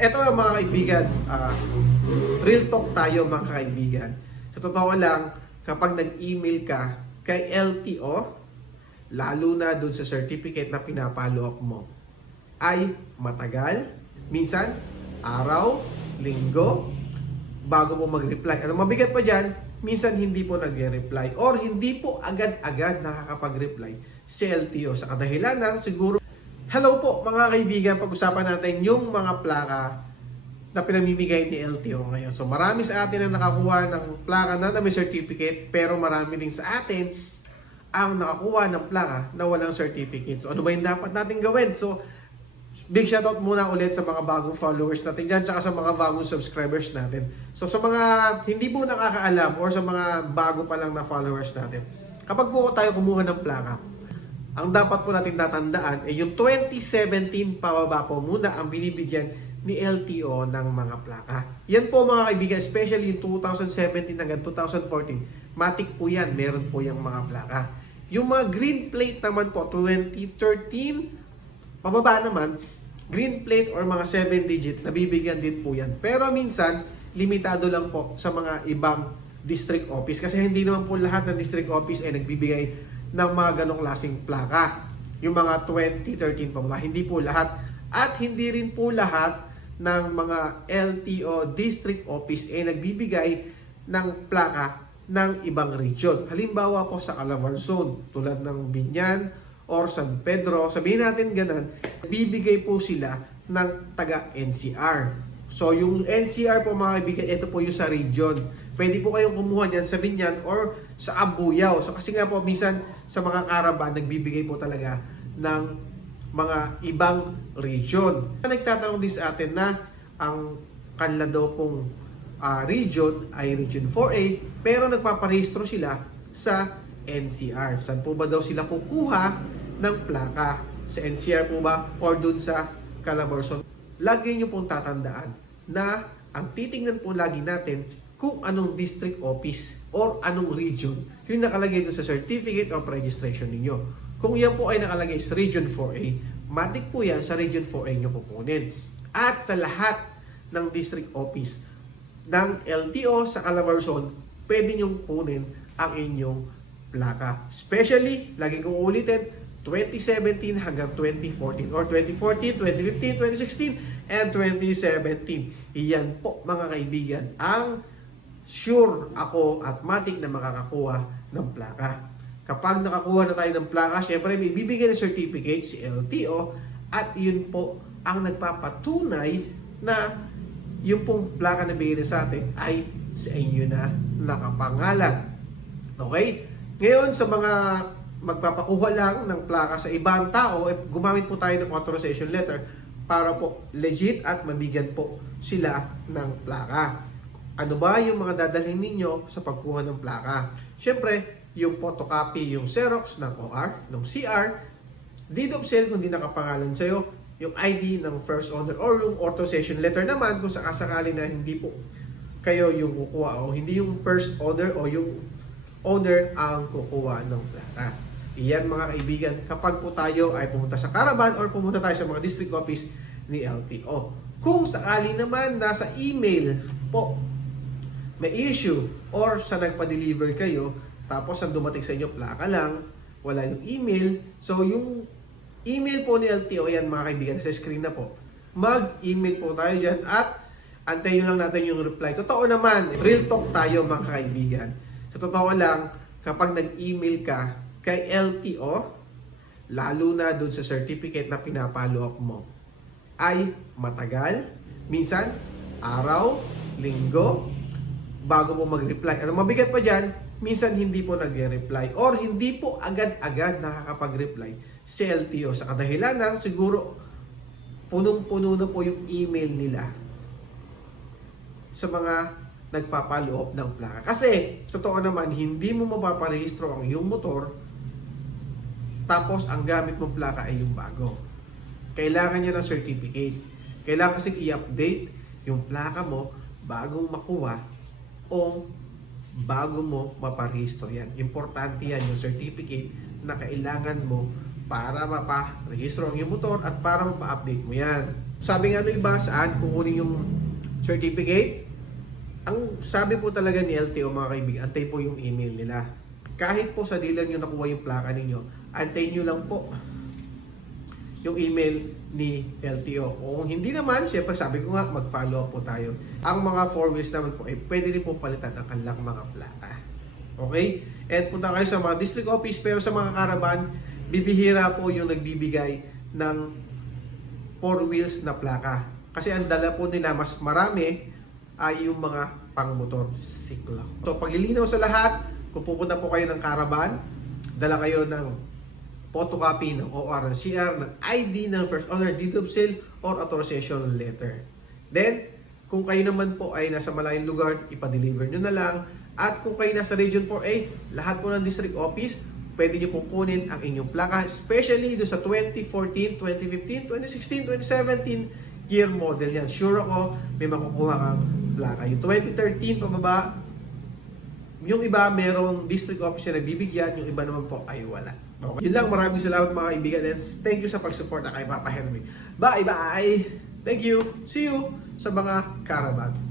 Lang mga kaibigan, ah, real talk tayo mga kaibigan. Sa totoo lang, kapag nag-email ka kay LTO, lalo na dun sa certificate na pinapalo up mo, ay matagal, minsan araw, linggo, bago mo mag-reply. Ano mabigat pa dyan, minsan hindi po nag-reply or hindi po agad-agad nakakapag-reply si LTO sa kadahilan ng siguro Hello po mga kaibigan, pag-usapan natin yung mga plaka na pinamimigay ni LTO ngayon. So marami sa atin ang nakakuha ng plaka na, may certificate pero marami din sa atin ang nakakuha ng plaka na walang certificate. So ano ba yung dapat natin gawin? So big shoutout muna ulit sa mga bagong followers natin dyan tsaka sa mga bagong subscribers natin. So sa mga hindi po nakakaalam or sa mga bago pa lang na followers natin, kapag po tayo kumuha ng plaka, ang dapat po natin tatandaan ay yung 2017 pababa po muna ang binibigyan ni LTO ng mga plaka. Yan po mga kaibigan, especially in 2017 hanggang 2014, matik po yan, meron po yung mga plaka. Yung mga green plate naman po, 2013, pababa naman, green plate or mga 7 digit, nabibigyan din po yan. Pero minsan, limitado lang po sa mga ibang district office. Kasi hindi naman po lahat ng district office ay nagbibigay ng mga ganong klaseng plaka. Yung mga 2013 pa hindi po lahat. At hindi rin po lahat ng mga LTO district office ay nagbibigay ng plaka ng ibang region. Halimbawa po sa Calabarzon, tulad ng Binyan or San Pedro, sabihin natin ganun, bibigay po sila ng taga NCR. So yung NCR po mga kaibigan, ito po yung sa region. Pwede po kayong kumuha niyan sa Binyan or sa Abuyao. So kasi nga po minsan sa mga caravan, nagbibigay po talaga ng mga ibang region. Nagtatanong din sa atin na ang kanila daw pong ah, region ay Region 4A pero nagpaparehistro sila sa NCR. Saan po ba daw sila kukuha ng plaka? Sa NCR po ba or dun sa Calabarzon? Lagi nyo pong tatandaan na ang titingnan po lagi natin kung anong district office or anong region yung nakalagay doon sa certificate of registration ninyo. Kung yan po ay nakalagay sa Region 4A, matik po yan sa Region 4A nyo kukunin. At sa lahat ng district office ng LTO sa Calabarzon, pwede nyong kunin ang inyong plaka. Especially, lagi kong ulitin, 2017 hanggang 2014 or 2014, 2015, 2016, and 2017. Iyan po mga kaibigan ang sure ako at matik na makakakuha ng plaka. Kapag nakakuha na tayo ng plaka, syempre may bibigyan ng certificate si LTO at yun po ang nagpapatunay na yung pong plaka na bigyan sa atin ay sa inyo na nakapangalan. Okay? Ngayon sa mga magpapakuha lang ng plaka sa ibang tao, eh, gumamit po tayo ng authorization letter para po legit at mabigyan po sila ng plaka. Ano ba yung mga dadalhin ninyo sa pagkuha ng plaka? Siyempre, yung photocopy, yung Xerox ng OR, ng CR, deed of sale kung di nakapangalan sa'yo, yung ID ng first owner or yung authorization letter naman kung sakasakali na hindi po kayo yung kukuha o hindi yung first owner o yung owner ang kukuha ng plata. Iyan mga kaibigan, kapag po tayo ay pumunta sa caravan or pumunta tayo sa mga district office ni LTO. Kung sakali naman nasa email po may issue or sa nagpa-deliver kayo tapos ang dumating sa inyo plaka lang, wala yung email. So yung email po ni LTO, yan mga kaibigan, sa screen na po. Mag-email po tayo dyan at antayin lang natin yung reply. Totoo naman, real talk tayo mga kaibigan. Sa totoo lang, kapag nag-email ka kay LTO, lalo na dun sa certificate na pinapalo up mo, ay matagal, minsan araw, linggo, bago mo mag-reply. Ano mabigat pa dyan, minsan hindi po nag-reply or hindi po agad-agad nakakapag-reply si LTO sa kadahilan ng siguro punong-puno na po yung email nila sa mga nagpapaloob ng plaka. Kasi, totoo naman, hindi mo mapaparehistro ang iyong motor tapos ang gamit mong plaka ay yung bago. Kailangan niya ng certificate. Kailangan kasi i-update yung plaka mo bagong makuha o bago mo maparehistro yan. Importante yan yung certificate na kailangan mo para maparehistro ang iyong motor at para mapa-update mo yan. Sabi nga ng iba, saan kukunin yung certificate? Ang sabi po talaga ni LTO mga kaibigan, antay po yung email nila. Kahit po sa dealer nyo nakuha yung plaka ninyo, antayin nyo lang po yung email ni LTO. Kung hindi naman, syempre sabi ko nga, mag-follow up po tayo. Ang mga four wheels naman po, eh, pwede rin po palitan ang kanilang mga plaka. Okay? And punta kayo sa mga district office, pero sa mga caravan, bibihira po yung nagbibigay ng four wheels na plaka. Kasi ang dala po nila, mas marami ay yung mga pang-motor siklo. So, paglilinaw sa lahat, kung pupunta po kayo ng caravan, dala kayo ng photocopy ng OR ng CR, ng ID ng first owner, deed of sale, or authorization letter. Then, kung kayo naman po ay nasa malayong lugar, ipa-deliver nyo na lang. At kung kayo nasa Region 4A, lahat po ng district office, pwede nyo pong kunin ang inyong plaka, especially do sa 2014, 2015, 2016, 2017 year model yan. Sure ako, may makukuha kang plaka. Yung 2013 pababa, yung iba merong district office na bibigyan, yung iba naman po ay wala. Okay. Yun lang, maraming salamat mga kaibigan and thank you sa pag-support na kay Papa Henry. Bye bye! Thank you! See you sa mga caravan.